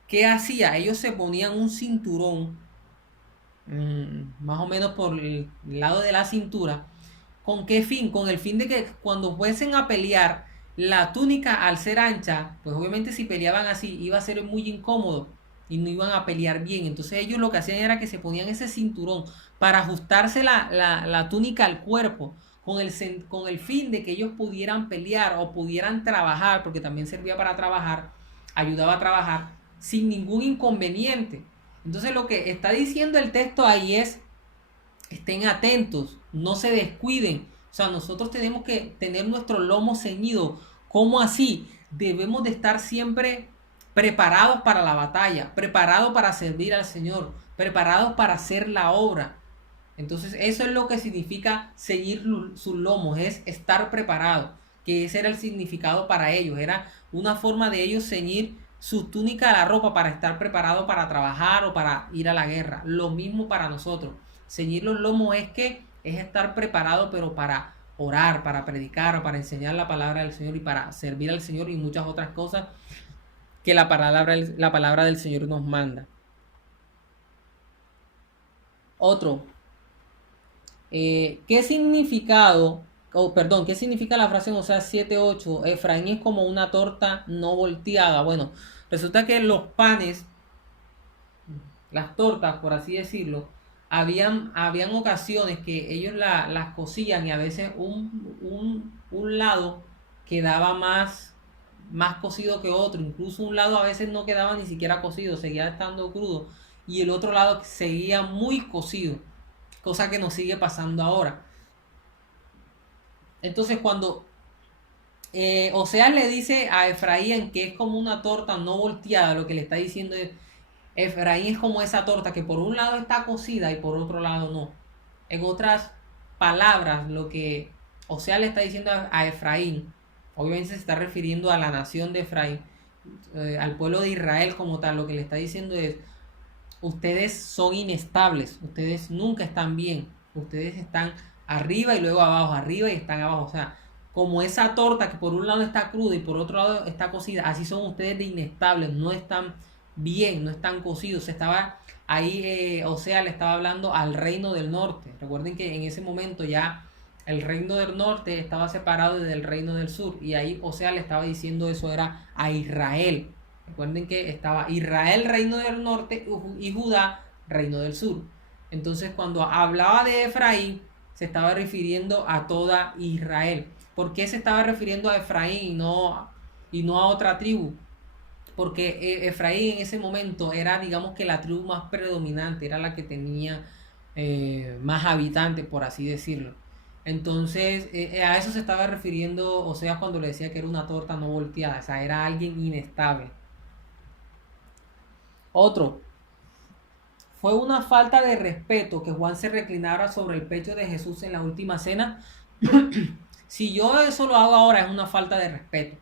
¿Qué hacía? Ellos se ponían un cinturón, más o menos por el lado de la cintura. ¿Con qué fin? Con el fin de que cuando fuesen a pelear, la túnica al ser ancha, pues obviamente si peleaban así iba a ser muy incómodo y no iban a pelear bien. Entonces ellos lo que hacían era que se ponían ese cinturón para ajustarse la túnica al cuerpo, con el fin de que ellos pudieran pelear o pudieran trabajar, porque también servía para trabajar, ayudaba a trabajar sin ningún inconveniente. Entonces lo que está diciendo el texto ahí es, estén atentos, no se descuiden. O sea, nosotros tenemos que tener nuestro lomo ceñido. ¿Cómo así? Debemos de estar siempre preparados para la batalla, preparados para servir al Señor, preparados para hacer la obra. Entonces, eso es lo que significa ceñir sus lomos, es estar preparado, que ese era el significado para ellos, era una forma de ellos ceñir sus túnicas, la ropa para estar preparado para trabajar o para ir a la guerra. Lo mismo para nosotros. Ceñir los lomos es estar preparado, pero para orar, para predicar, para enseñar la palabra del Señor y para servir al Señor y muchas otras cosas que la palabra del Señor nos manda. Otro. ¿Qué significa la frase en Oseas 7:8? Efraín es como una torta no volteada. Bueno, resulta que los panes, las tortas, por así decirlo, habían ocasiones que ellos las cocían y a veces un lado quedaba más cocido que otro. Incluso un lado a veces no quedaba ni siquiera cocido, seguía estando crudo. Y el otro lado seguía muy cocido, cosa que nos sigue pasando ahora. Entonces cuando Oseas le dice a Efraín que es como una torta no volteada, lo que le está diciendo es, Efraín es como esa torta que por un lado está cocida y por otro lado no. En otras palabras, lo que Oseas le está diciendo a Efraín, obviamente se está refiriendo a la nación de Efraín, al pueblo de Israel como tal, lo que le está diciendo es, ustedes son inestables, ustedes nunca están bien, ustedes están arriba y luego abajo, arriba y están abajo, o sea, como esa torta que por un lado está cruda y por otro lado está cocida, así son ustedes de inestables, no están bien, no están cocidos. Estaba ahí, o sea, le estaba hablando al reino del norte. Recuerden que en ese momento ya el reino del norte estaba separado del reino del sur y ahí, o sea, le estaba diciendo eso era a Israel. Recuerden que estaba Israel, reino del norte, y Judá, reino del sur. Entonces, cuando hablaba de Efraín, se estaba refiriendo a toda Israel. ¿Por qué se estaba refiriendo a Efraín y no a otra tribu? Porque Efraín en ese momento era, digamos que la tribu más predominante, era la que tenía más habitantes, por así decirlo. Entonces, a eso se estaba refiriendo, o sea, cuando le decía que era una torta no volteada, o sea, era alguien inestable. Otro, fue una falta de respeto que Juan se reclinara sobre el pecho de Jesús en la última cena. Si yo eso lo hago ahora es una falta de respeto.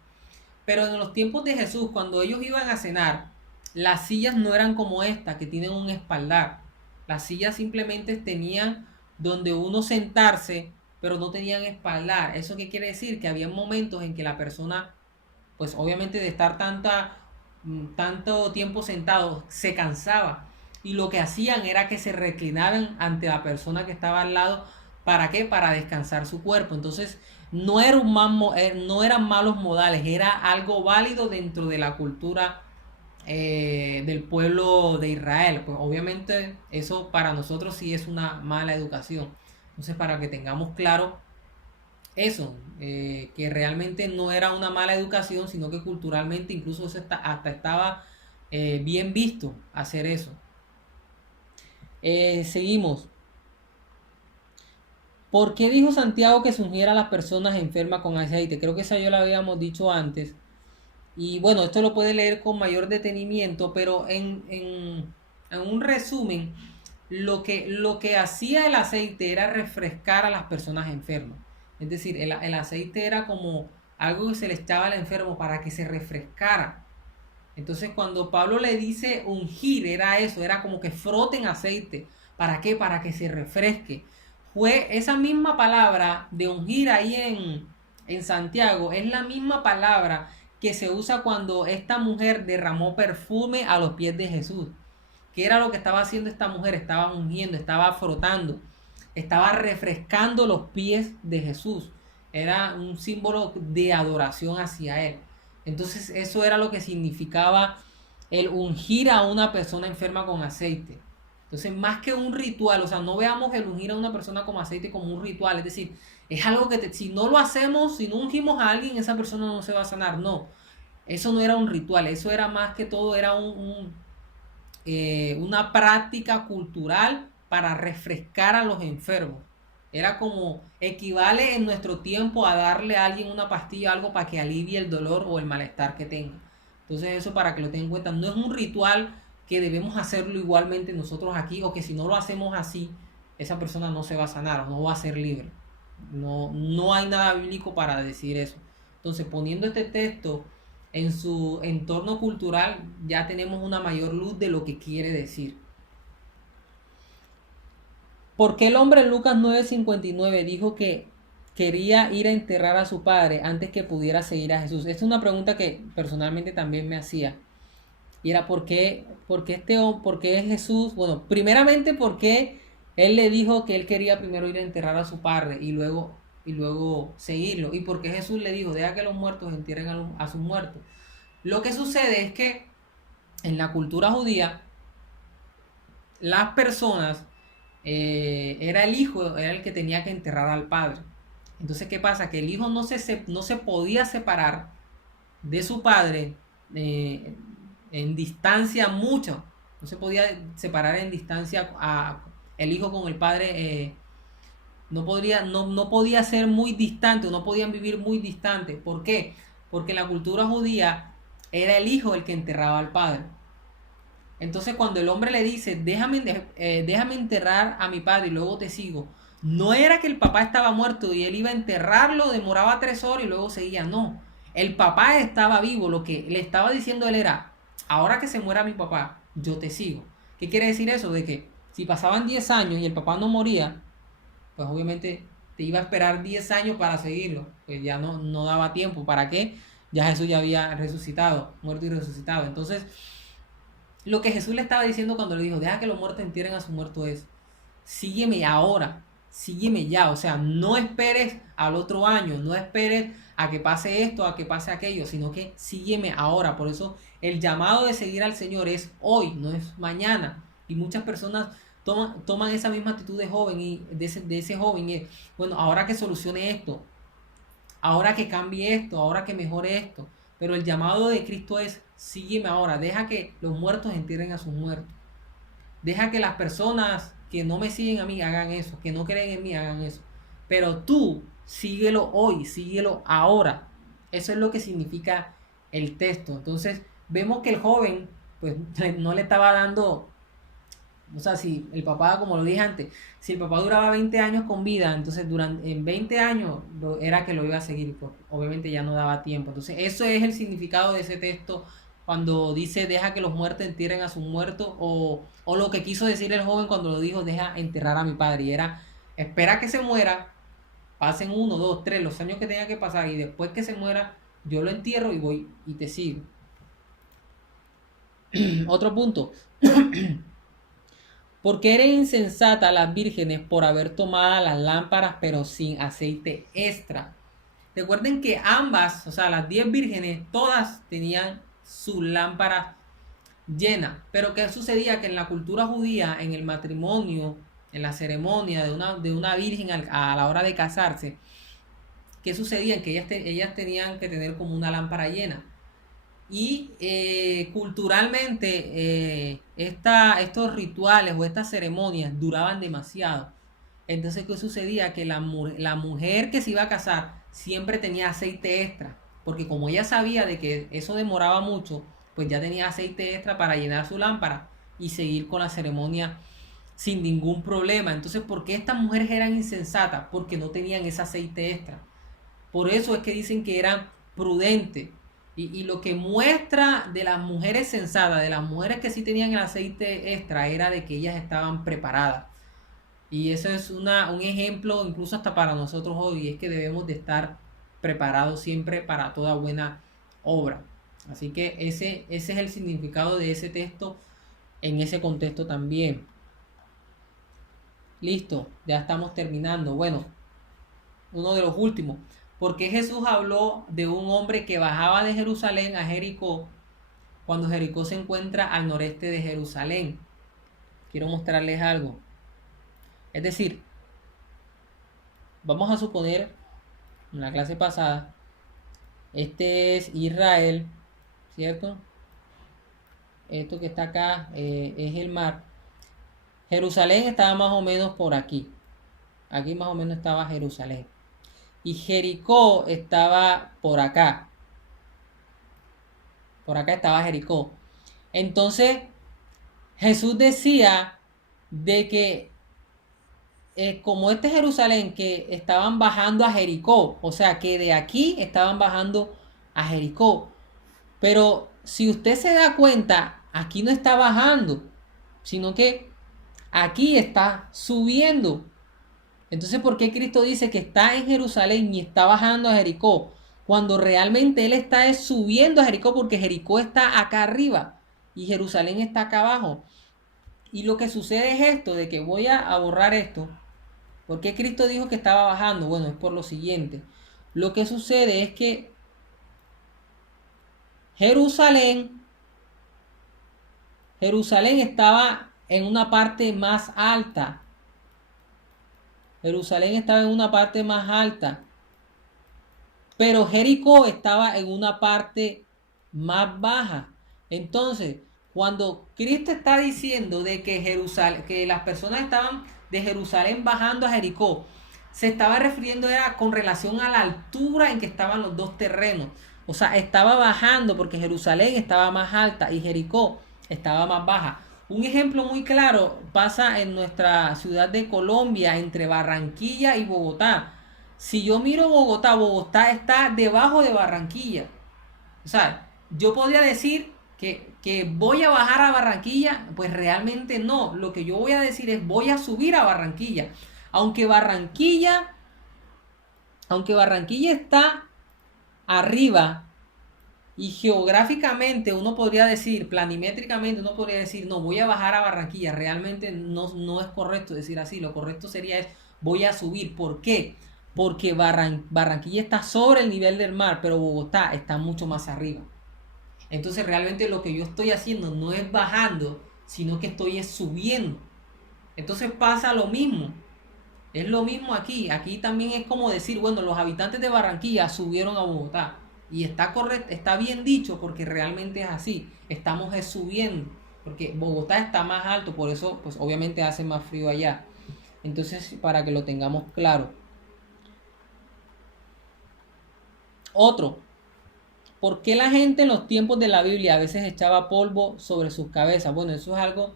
Pero en los tiempos de Jesús, cuando ellos iban a cenar, las sillas no eran como esta, que tienen un espaldar. Las sillas simplemente tenían donde uno sentarse, pero no tenían espaldar. ¿Eso qué quiere decir? Que había momentos en que la persona, pues obviamente de estar tanto tiempo sentado, se cansaba. Y lo que hacían era que se reclinaban ante la persona que estaba al lado. ¿Para qué? Para descansar su cuerpo. Entonces, no eran malos modales, era algo válido dentro de la cultura del pueblo de Israel. Pues obviamente eso para nosotros sí es una mala educación. Entonces, para que tengamos claro eso, que realmente no era una mala educación, sino que culturalmente incluso eso hasta estaba bien visto hacer eso. Seguimos. ¿Por qué dijo Santiago que se ungiera a las personas enfermas con aceite? Creo que esa ya lo habíamos dicho antes. Y bueno, esto lo puede leer con mayor detenimiento, pero en un resumen, lo que hacía el aceite era refrescar a las personas enfermas. Es decir, el aceite era como algo que se le echaba al enfermo para que se refrescara. Entonces, cuando Pablo le dice ungir, era eso, era como que froten aceite. ¿Para qué? Para que se refresque. Fue esa misma palabra de ungir ahí en Santiago, es la misma palabra que se usa cuando esta mujer derramó perfume a los pies de Jesús. ¿Qué era lo que estaba haciendo esta mujer? Estaba ungiendo, estaba frotando, estaba refrescando los pies de Jesús. Era un símbolo de adoración hacia Él. Entonces eso era lo que significaba el ungir a una persona enferma con aceite. Entonces, más que un ritual, o sea, no veamos el ungir a una persona con aceite como un ritual, es decir, es algo que si no lo hacemos, si no ungimos a alguien, esa persona no se va a sanar, no. Eso no era un ritual, eso era más que todo, era una práctica cultural para refrescar a los enfermos. Era como equivale en nuestro tiempo a darle a alguien una pastilla, algo para que alivie el dolor o el malestar que tenga. Entonces eso para que lo tengan en cuenta, no es un ritual que debemos hacerlo igualmente nosotros aquí, o que si no lo hacemos así, esa persona no se va a sanar o no va a ser libre. No hay nada bíblico para decir eso. Entonces, poniendo este texto en su entorno cultural, ya tenemos una mayor luz de lo que quiere decir. ¿Por qué el hombre en Lucas 9:59 dijo que quería ir a enterrar a su padre antes que pudiera seguir a Jesús? Esta es una pregunta que personalmente también me hacía. Y era por qué Jesús, bueno, primeramente porque él le dijo que él quería primero ir a enterrar a su padre y luego seguirlo. Y por qué Jesús le dijo, deja que los muertos entierren a sus muertos. Lo que sucede es que en la cultura judía, las personas, era el hijo, era el que tenía que enterrar al padre. Entonces, ¿qué pasa? Que el hijo no se podía separar de su padre, eh, en distancia mucho. No se podía separar en distancia el hijo con el padre. No podía ser muy distante, no podían vivir muy distante. ¿Por qué? Porque en la cultura judía era el hijo el que enterraba al padre. Entonces cuando el hombre le dice, déjame enterrar a mi padre y luego te sigo, no era que el papá estaba muerto y él iba a enterrarlo, demoraba 3 horas y luego seguía, no. El papá estaba vivo, lo que le estaba diciendo él era, ahora que se muera mi papá, yo te sigo. ¿Qué quiere decir eso? De que si pasaban 10 años y el papá no moría, pues obviamente te iba a esperar 10 años para seguirlo, pues ya no daba tiempo. ¿Para qué? Ya Jesús ya había resucitado, muerto y resucitado. Entonces, lo que Jesús le estaba diciendo cuando le dijo, deja que los muertos entierren a su muerto es, sígueme ahora, sígueme ya, o sea, no esperes al otro año, no esperes a que pase esto, a que pase aquello, sino que sígueme ahora. Por eso el llamado de seguir al Señor es hoy, no es mañana. Y muchas personas toman esa misma actitud de joven y de ese joven y bueno, ahora que solucione esto, ahora que cambie esto, ahora que mejore esto. Pero el llamado de Cristo es, sígueme ahora, deja que los muertos entierren a sus muertos. Deja que las personas que no me siguen a mí hagan eso, que no creen en mí hagan eso. Pero tú síguelo hoy, síguelo ahora. Eso es lo que significa el texto. Entonces vemos que el joven pues no le estaba dando, o sea, si el papá, como lo dije antes, si el papá duraba 20 años con vida, entonces en 20 años era que lo iba a seguir, pues obviamente ya no daba tiempo. Entonces eso es el significado de ese texto cuando dice deja que los muertos entierren a sus muertos, o lo que quiso decir el joven cuando lo dijo deja enterrar a mi padre, y era espera que se muera, pasen 1, 2, 3, los años que tenga que pasar, y después que se muera yo lo entierro y voy y te sigo. Otro punto. Porque eran insensatas las vírgenes por haber tomado las lámparas pero sin aceite extra. Recuerden que ambas, o sea, las 10 vírgenes, todas tenían sus lámparas llenas. Pero ¿qué sucedía? Que en la cultura judía, en el matrimonio, en la ceremonia de una virgen a la hora de casarse, ¿qué sucedía? Que ellas tenían que tener como una lámpara llena. Y culturalmente estos rituales o estas ceremonias duraban demasiado. Entonces, ¿qué sucedía? Que la mujer que se iba a casar siempre tenía aceite extra. Porque como ella sabía de que eso demoraba mucho, pues ya tenía aceite extra para llenar su lámpara y seguir con la ceremonia sin ningún problema. Entonces, ¿por qué estas mujeres eran insensatas? Porque no tenían ese aceite extra. Por eso es que dicen que eran prudentes. Y lo que muestra de las mujeres sensatas, de las mujeres que sí tenían el aceite extra, era de que ellas estaban preparadas. Y eso es un ejemplo incluso hasta para nosotros hoy, es que debemos de estar preparados siempre para toda buena obra. Así que ese es el significado de ese texto en ese contexto también. Listo, ya estamos terminando. Bueno, uno de los últimos. Porque Jesús habló de un hombre que bajaba de Jerusalén a Jericó cuando Jericó se encuentra al noreste de Jerusalén? Quiero mostrarles algo. Es decir, vamos a suponer, en la clase pasada, este es Israel, ¿cierto? Esto que está acá es el mar. Jerusalén estaba más o menos por aquí. Aquí más o menos estaba Jerusalén. Y Jericó estaba por acá. Por acá estaba Jericó. Entonces, Jesús decía de que como este Jerusalén que estaban bajando a Jericó, o sea que de aquí estaban bajando a Jericó. Pero si usted se da cuenta, aquí no está bajando, sino que aquí está subiendo. Entonces, ¿por qué Cristo dice que está en Jerusalén y está bajando a Jericó? Cuando realmente Él está subiendo a Jericó, porque Jericó está acá arriba y Jerusalén está acá abajo. Y lo que sucede es esto, de que voy a borrar esto. ¿Por qué Cristo dijo que estaba bajando? Bueno, es por lo siguiente. Lo que sucede es que Jerusalén, Jerusalén estaba en una parte más alta. Jerusalén estaba en una parte más alta. Pero Jericó estaba en una parte más baja. Entonces, cuando Cristo está diciendo de que Jerusalén, que las personas estaban de Jerusalén bajando a Jericó, se estaba refiriendo era con relación a la altura en que estaban los dos terrenos. O sea, estaba bajando porque Jerusalén estaba más alta y Jericó estaba más baja. Un ejemplo muy claro pasa en nuestra ciudad de Colombia, entre Barranquilla y Bogotá. Si yo miro Bogotá, Bogotá está debajo de Barranquilla. O sea, yo podría decir que voy a bajar a Barranquilla, pues realmente no. Lo que yo voy a decir es voy a subir a Barranquilla. Aunque Barranquilla, aunque Barranquilla está arriba y geográficamente uno podría decir, planimétricamente uno podría decir, no, voy a bajar a Barranquilla. Realmente no es correcto decir así. Lo correcto sería es voy a subir. ¿Por qué? Porque Barranquilla está sobre el nivel del mar, pero Bogotá está mucho más arriba. Entonces realmente lo que yo estoy haciendo no es bajando, sino que estoy subiendo. Entonces pasa lo mismo. Es lo mismo aquí. Aquí también es como decir, bueno, los habitantes de Barranquilla subieron a Bogotá. Y está correcto, está bien dicho porque realmente es así. Estamos subiendo. Porque Bogotá está más alto, por eso pues obviamente hace más frío allá. Entonces, para que lo tengamos claro. Otro, ¿por qué la gente en los tiempos de la Biblia a veces echaba polvo sobre sus cabezas? Bueno, eso es algo,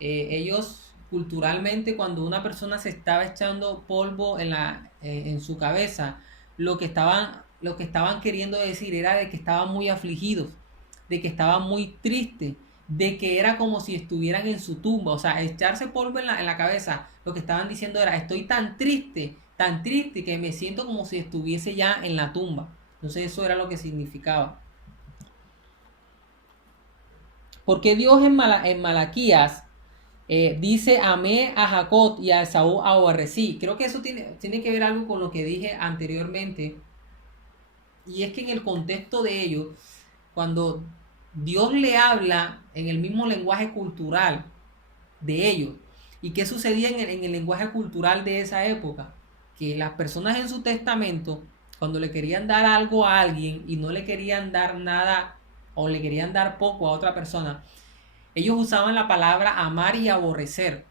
ellos culturalmente cuando una persona se estaba echando polvo en su cabeza, lo que estaban queriendo decir era de que estaban muy afligidos, de que estaban muy tristes, de que era como si estuvieran en su tumba. O sea, echarse polvo en la cabeza, lo que estaban diciendo era, estoy tan triste que me siento como si estuviese ya en la tumba. Entonces eso era lo que significaba. Porque Dios en Malaquías dice, amé a Jacob y a Esaú aborrecí. Creo que eso tiene que ver algo con lo que dije anteriormente. Y es que en el contexto de ellos, cuando Dios le habla en el mismo lenguaje cultural de ellos, ¿y qué sucedía en el lenguaje cultural de esa época? Que las personas en su testamento, cuando le querían dar algo a alguien y no le querían dar nada o le querían dar poco a otra persona, ellos usaban la palabra amar y aborrecer.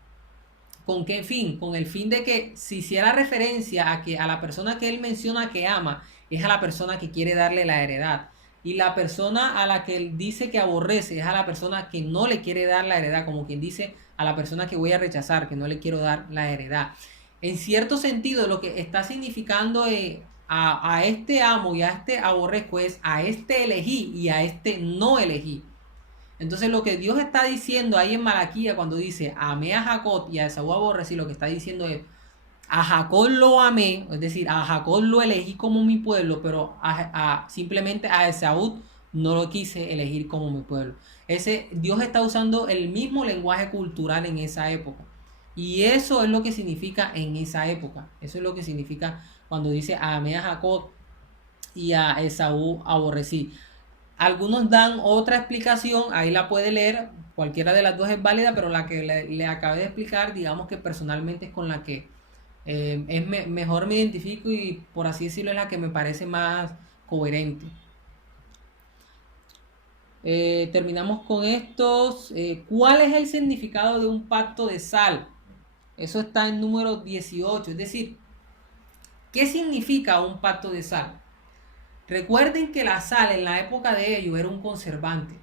¿Con qué fin? Con el fin de que si hiciera referencia a que a la persona que él menciona que ama es a la persona que quiere darle la heredad. Y la persona a la que él dice que aborrece es a la persona que no le quiere dar la heredad, como quien dice a la persona que voy a rechazar, que no le quiero dar la heredad. En cierto sentido, lo que está significando a este amo y a este aborrezco es a este elegí y a este no elegí. Entonces lo que Dios está diciendo ahí en Malaquía cuando dice amé a Jacob y a Esaú aborrecí, lo que está diciendo es a Jacob lo amé, es decir, a Jacob lo elegí como mi pueblo, pero simplemente a Esaú no lo quise elegir como mi pueblo. Dios está usando el mismo lenguaje cultural en esa época. Y eso es lo que significa en esa época. Eso es lo que significa cuando dice amé a Jacob y a Esaú aborrecí. Algunos dan otra explicación, ahí la puede leer, cualquiera de las dos es válida, pero la que le acabé de explicar, digamos que personalmente es con la que mejor me identifico y por así decirlo es la que me parece más coherente. Terminamos con estos. ¿Cuál es el significado de un pacto de sal? Eso está en número 18, es decir, ¿qué significa un pacto de sal? Recuerden que la sal en la época de ellos era un conservante.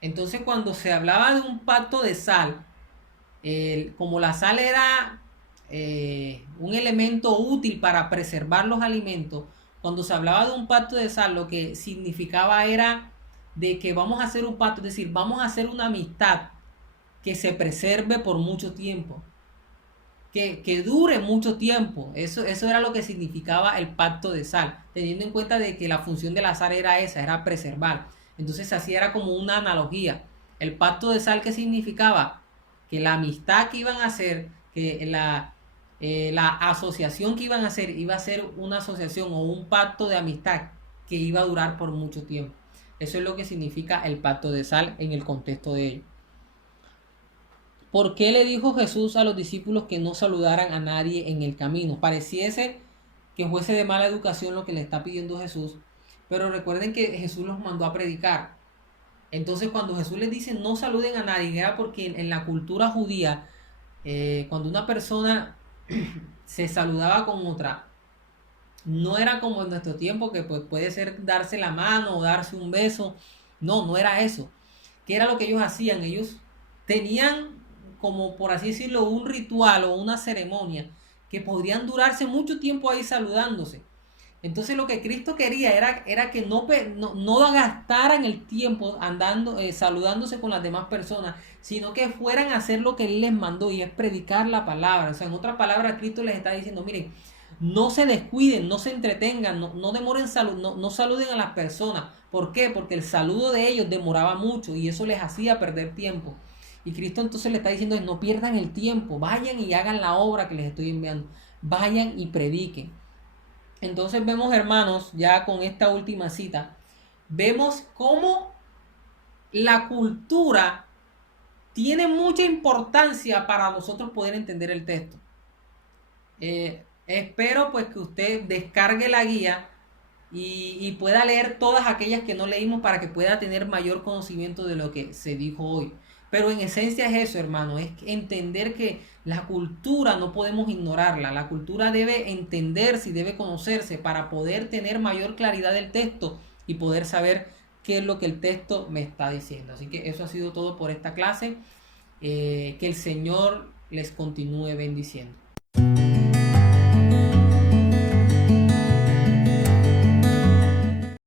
Entonces cuando se hablaba de un pacto de sal, como la sal era un elemento útil para preservar los alimentos, cuando se hablaba de un pacto de sal, lo que significaba era de que vamos a hacer un pacto, es decir, vamos a hacer una amistad que se preserve por mucho tiempo, que dure mucho tiempo. Eso era lo que significaba el pacto de sal, teniendo en cuenta de que la función de la sal era esa, era preservar. Entonces así era como una analogía. El pacto de sal, ¿qué significaba? Que la amistad que iban a hacer, que la asociación que iban a hacer, iba a ser una asociación o un pacto de amistad que iba a durar por mucho tiempo. Eso es lo que significa el pacto de sal en el contexto de ello. ¿Por qué le dijo Jesús a los discípulos que no saludaran a nadie en el camino? Pareciese que fuese de mala educación lo que le está pidiendo Jesús, pero recuerden que Jesús los mandó a predicar. Entonces cuando Jesús les dice no saluden a nadie, era porque en la cultura judía, cuando una persona se saludaba con otra, no era como en nuestro tiempo, que pues puede ser darse la mano o darse un beso. No, no era eso. ¿Qué era lo que ellos hacían? Ellos tenían, como por así decirlo, un ritual o una ceremonia que podrían durarse mucho tiempo ahí saludándose. Entonces lo que Cristo quería era que no gastaran el tiempo andando, saludándose con las demás personas, sino que fueran a hacer lo que Él les mandó, y es predicar la palabra. O sea, en otras palabras, Cristo les está diciendo, miren, no se descuiden, no se entretengan, no demoren no saluden a las personas. ¿Por qué? Porque el saludo de ellos demoraba mucho y eso les hacía perder tiempo. Y Cristo entonces le está diciendo, no pierdan el tiempo, vayan y hagan la obra que les estoy enviando, vayan y prediquen. Entonces vemos, hermanos, ya con esta última cita, vemos cómo la cultura tiene mucha importancia para nosotros poder entender el texto. Espero pues que usted descargue la guía y pueda leer todas aquellas que no leímos para que pueda tener mayor conocimiento de lo que se dijo hoy. Pero en esencia es eso, hermano, es entender que la cultura no podemos ignorarla. La cultura debe entenderse y debe conocerse para poder tener mayor claridad del texto y poder saber qué es lo que el texto me está diciendo. Así que eso ha sido todo por esta clase. Que el Señor les continúe bendiciendo.